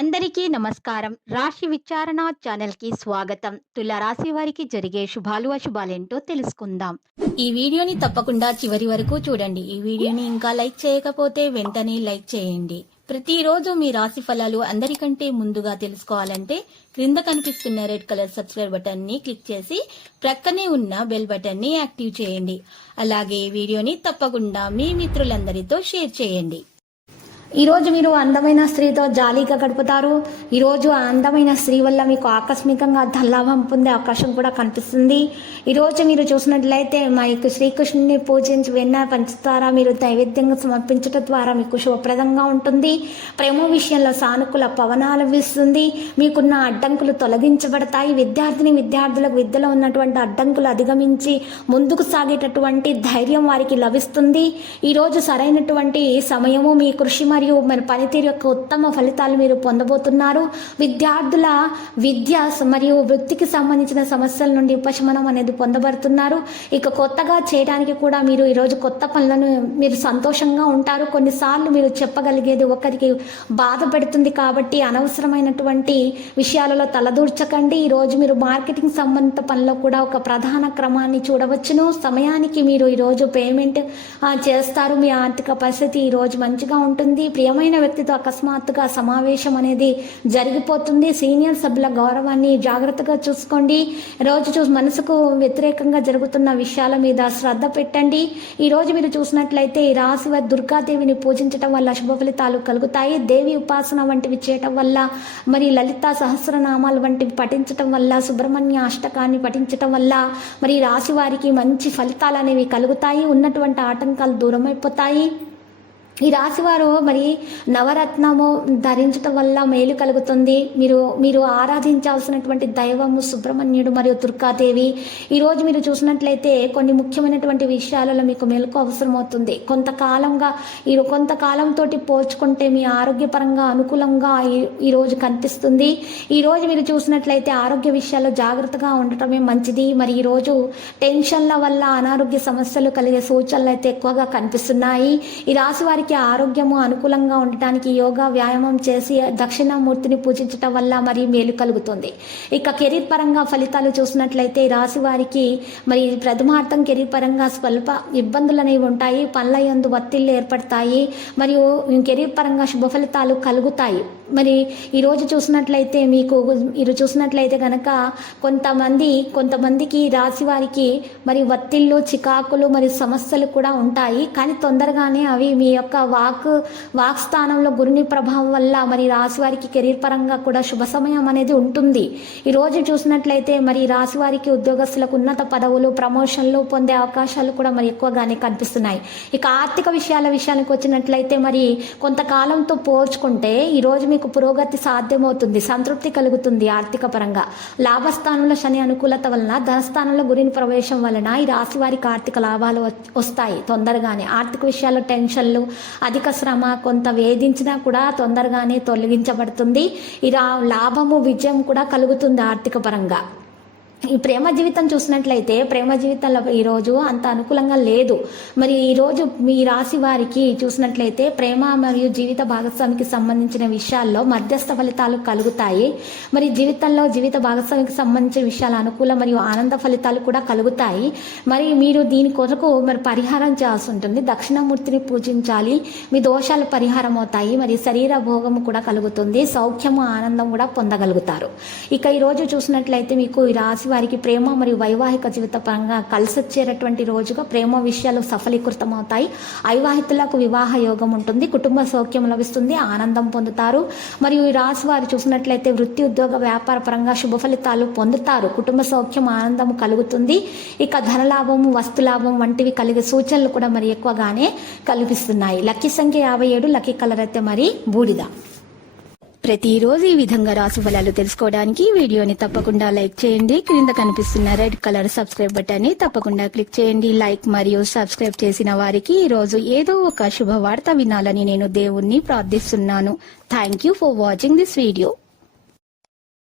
అందరికీ నమస్కారం. రాశి విచారణ ఛానల్‌కి స్వాగతం. తుల రాశి వారికి జరిగే శుభాలు, అశుభాలేంటో తెలుసుకుందాం. ఈ వీడియోని తప్పకుండా చివరి వరకు చూడండి. ఈ వీడియోని ఇంకా లైక్ చేయకపోతే వెంటనే లైక్ చేయండి. ప్రతిరోజు మీ రాశి ఫలాలు అందరికంటే ముందుగా తెలుసుకోవాలంటే క్రింద కనిపిస్తున్న రెడ్ కలర్ సబ్స్క్రైబ్ బటన్ ని క్లిక్ చేసి ప్రక్కనే ఉన్న బెల్ బటన్ ని యాక్టివ్ చేయండి. అలాగే వీడియోని తప్పకుండా మీ మిత్రులందరితో షేర్ చేయండి. ఈరోజు మీరు అందమైన స్త్రీతో జాలీగా గడుపుతారు. ఈరోజు ఆ అందమైన స్త్రీ వల్ల మీకు ఆకస్మికంగా ధనలాభం పొందే అవకాశం కూడా కనిపిస్తుంది. ఈరోజు మీరు చూసినట్లయితే మా యొక్క శ్రీకృష్ణుని పూజించి వెన్న పంచుతారా మీరు నైవేద్యంగా సమర్పించడం ద్వారా మీకు శుభప్రదంగా ఉంటుంది. ప్రేమ విషయంలో సానుకూల పవనాలు వీస్తుంది. మీకున్న అడ్డంకులు తొలగించబడతాయి. విద్యార్థులకు విద్యలో ఉన్నటువంటి అడ్డంకులు అధిగమించి ముందుకు సాగేటటువంటి ధైర్యం వారికి లభిస్తుంది. ఈరోజు సరైనటువంటి సమయము మీ కృషి మరియు మన పనితీరు యొక్క ఉత్తమ ఫలితాలు మీరు పొందబోతున్నారు. విద్యార్థుల విద్య మరియు వృత్తికి సంబంధించిన సమస్యల నుండి ఉపశమనం అనేది పొందబడుతున్నారు. ఇక కొత్తగా చేయడానికి కూడా మీరు ఈరోజు కొత్త పనులను మీరు సంతోషంగా ఉంటారు. కొన్నిసార్లు మీరు చెప్పగలిగేది ఒకరికి బాధ పెడుతుంది కాబట్టి అనవసరమైనటువంటి విషయాలలో తలదూర్చకండి. ఈరోజు మీరు మార్కెటింగ్ సంబంధిత పనుల్లో కూడా ఒక ప్రధాన క్రమాన్ని చూడవచ్చును. సమయానికి మీరు ఈరోజు పేమెంట్ చేస్తారు. మీ ఆర్థిక పరిస్థితి ఈరోజు మంచిగా ఉంటుంది. ప్రియమైన వ్యక్తితో అకస్మాత్తుగా సమావేశం అనేది జరిగిపోతుంది. సీనియర్ సభ్యుల గౌరవాన్ని జాగ్రత్తగా చూసుకోండి. రోజు మనసుకు వ్యతిరేకంగా జరుగుతున్న విషయాల మీద శ్రద్ధ పెట్టండి. ఈరోజు మీరు చూసినట్లయితే ఈ రాశి వారి దుర్గాదేవిని పూజించడం వల్ల శుభ ఫలితాలు కలుగుతాయి. దేవి ఉపాసన వంటివి చేయటం వల్ల, మరి లలిత సహస్రనామాలు వంటివి పఠించటం వల్ల, సుబ్రహ్మణ్య అష్టకాన్ని పఠించటం వల్ల మరి రాశి వారికి మంచి ఫలితాలు అనేవి కలుగుతాయి. ఉన్నటువంటి ఆటంకాలు దూరమైపోతాయి. ఈ రాశివారు మరి నవరత్నము ధరించటం వల్ల మేలు కలుగుతుంది. మీరు ఆరాధించాల్సినటువంటి దైవము సుబ్రహ్మణ్యుడు మరియు దుర్గాదేవి. ఈరోజు మీరు చూసినట్లయితే కొన్ని ముఖ్యమైనటువంటి విషయాలలో మీకు మెలకు అవసరమవుతుంది. కొంతకాలంతో పోల్చుకుంటే మీ ఆరోగ్యపరంగా అనుకూలంగా ఈరోజు కనిపిస్తుంది. ఈరోజు మీరు చూసినట్లయితే ఆరోగ్య విషయాల్లో జాగ్రత్తగా ఉండటమే మంచిది. మరి ఈరోజు టెన్షన్ల వల్ల అనారోగ్య సమస్యలు కలిగే సూచనలు అయితే ఎక్కువగా కనిపిస్తున్నాయి. ఈ రాశి వారికి ఆరోగ్యము అనుకూలంగా ఉండటానికి యోగా వ్యాయామం చేసి దక్షిణామూర్తిని పూజించటం వల్ల మరి మేలు కలుగుతుంది. ఇక కెరీర్ పరంగా ఫలితాలు చూసినట్లయితే రాశి వారికి మరి ప్రథమార్థం కెరీర్ పరంగా స్వల్ప ఇబ్బందులు అనేవి ఉంటాయి. పనుల యందు ఒత్తిళ్లు ఏర్పడతాయి. మరియు కెరీర్ పరంగా శుభ ఫలితాలు కలుగుతాయి. మరి ఈరోజు చూసినట్లయితే కనుక కొంతమందికి రాశి వారికి మరి ఒత్తిళ్ళు, చికాకులు మరియు సమస్యలు కూడా ఉంటాయి. కానీ తొందరగానే అవి మీ యొక్క వాక్ స్థానంలో గురుని ప్రభావం వల్ల మరి రాశి వారికి కెరీర్ పరంగా కూడా శుభ సమయం అనేది ఉంటుంది. ఈరోజు చూసినట్లయితే మరి రాశి వారికి ఉద్యోగస్తులకు ఉన్నత పదవులు, ప్రమోషన్లు పొందే అవకాశాలు కూడా మరి ఎక్కువగానే కనిపిస్తున్నాయి. ఇక ఆర్థిక విషయానికి వచ్చినట్లయితే మరి కొంతకాలంతో పోల్చుకుంటే ఈరోజు మీకు పురోగతి సాధ్యమవుతుంది. సంతృప్తి కలుగుతుంది. ఆర్థిక పరంగా లాభస్థానంలో శని అనుకూలత వలన, ధనస్థానంలో గురుని ప్రవేశం వలన ఈ రాశి వారికి ఆర్థిక లాభాలు వస్తాయి. తొందరగానే ఆర్థిక విషయాల్లో టెన్షన్లు, అధిక శ్రమ కొంత వేధించినా కూడా తొందరగానే తొలగించబడుతుంది. ఈ లాభము, విజయం కూడా కలుగుతుంది ఆర్థిక పరంగా. ఈ ప్రేమ జీవితం చూసినట్లయితే ప్రేమ జీవితంలో ఈరోజు అంత అనుకూలంగా లేదు. మరి ఈరోజు మీ రాశి వారికి చూసినట్లయితే ప్రేమ మరియు జీవిత భాగస్వామికి సంబంధించిన విషయాల్లో మధ్యస్థ ఫలితాలు కలుగుతాయి. మరి జీవిత భాగస్వామికి సంబంధించిన విషయాలు అనుకూల మరియు ఆనంద ఫలితాలు కూడా కలుగుతాయి. మరి మీరు దీని కొరకు మరి పరిహారం చేయాల్సి ఉంటుంది. దక్షిణామూర్తిని పూజించాలి. మీ దోషాలు పరిహారం అవుతాయి. మరి శరీర భోగము కూడా కలుగుతుంది. సౌఖ్యము, ఆనందం కూడా పొందగలుగుతారు. ఇక ఈరోజు చూసినట్లయితే మీకు ఈ రాశి వారికి ప్రేమ మరియు వైవాహిక జీవిత పరంగా కలిసి వచ్చేటటువంటి రోజుగా ప్రేమ విషయాలు సఫలీకృతం అవుతాయి. అవివాహితులకు వివాహ యోగం ఉంటుంది. కుటుంబ సౌఖ్యం లభిస్తుంది. ఆనందం పొందుతారు. మరియు ఈ రాశి వారు చూసినట్లయితే వృత్తి, ఉద్యోగ, వ్యాపార పరంగా శుభ ఫలితాలు పొందుతారు. కుటుంబ సౌఖ్యం, ఆనందం కలుగుతుంది. ఇక ధనలాభము, వస్తులాభం వంటివి కలిగే సూచనలు కూడా మరి ఎక్కువగానే కల్పిస్తున్నాయి. లక్కీ సంఖ్య 57. లక్కీ కలర్ అయితే మరి బూడిద. ప్రతిరోజు ఈ విధంగా రాశి ఫలాలు తెలుసుకోవడానికి వీడియోని తప్పకుండా లైక్ చేయండి. క్రింద కనిపిస్తున్న రెడ్ కలర్ సబ్స్క్రైబ్ బటన్ ని తప్పకుండా క్లిక్ చేయండి. లైక్ మరియు సబ్స్క్రైబ్ చేసిన వారికి ఈ రోజు ఏదో ఒక శుభవార్త వినాలని నేను దేవుణ్ణి ప్రార్థిస్తున్నాను. Thank you for watching this video.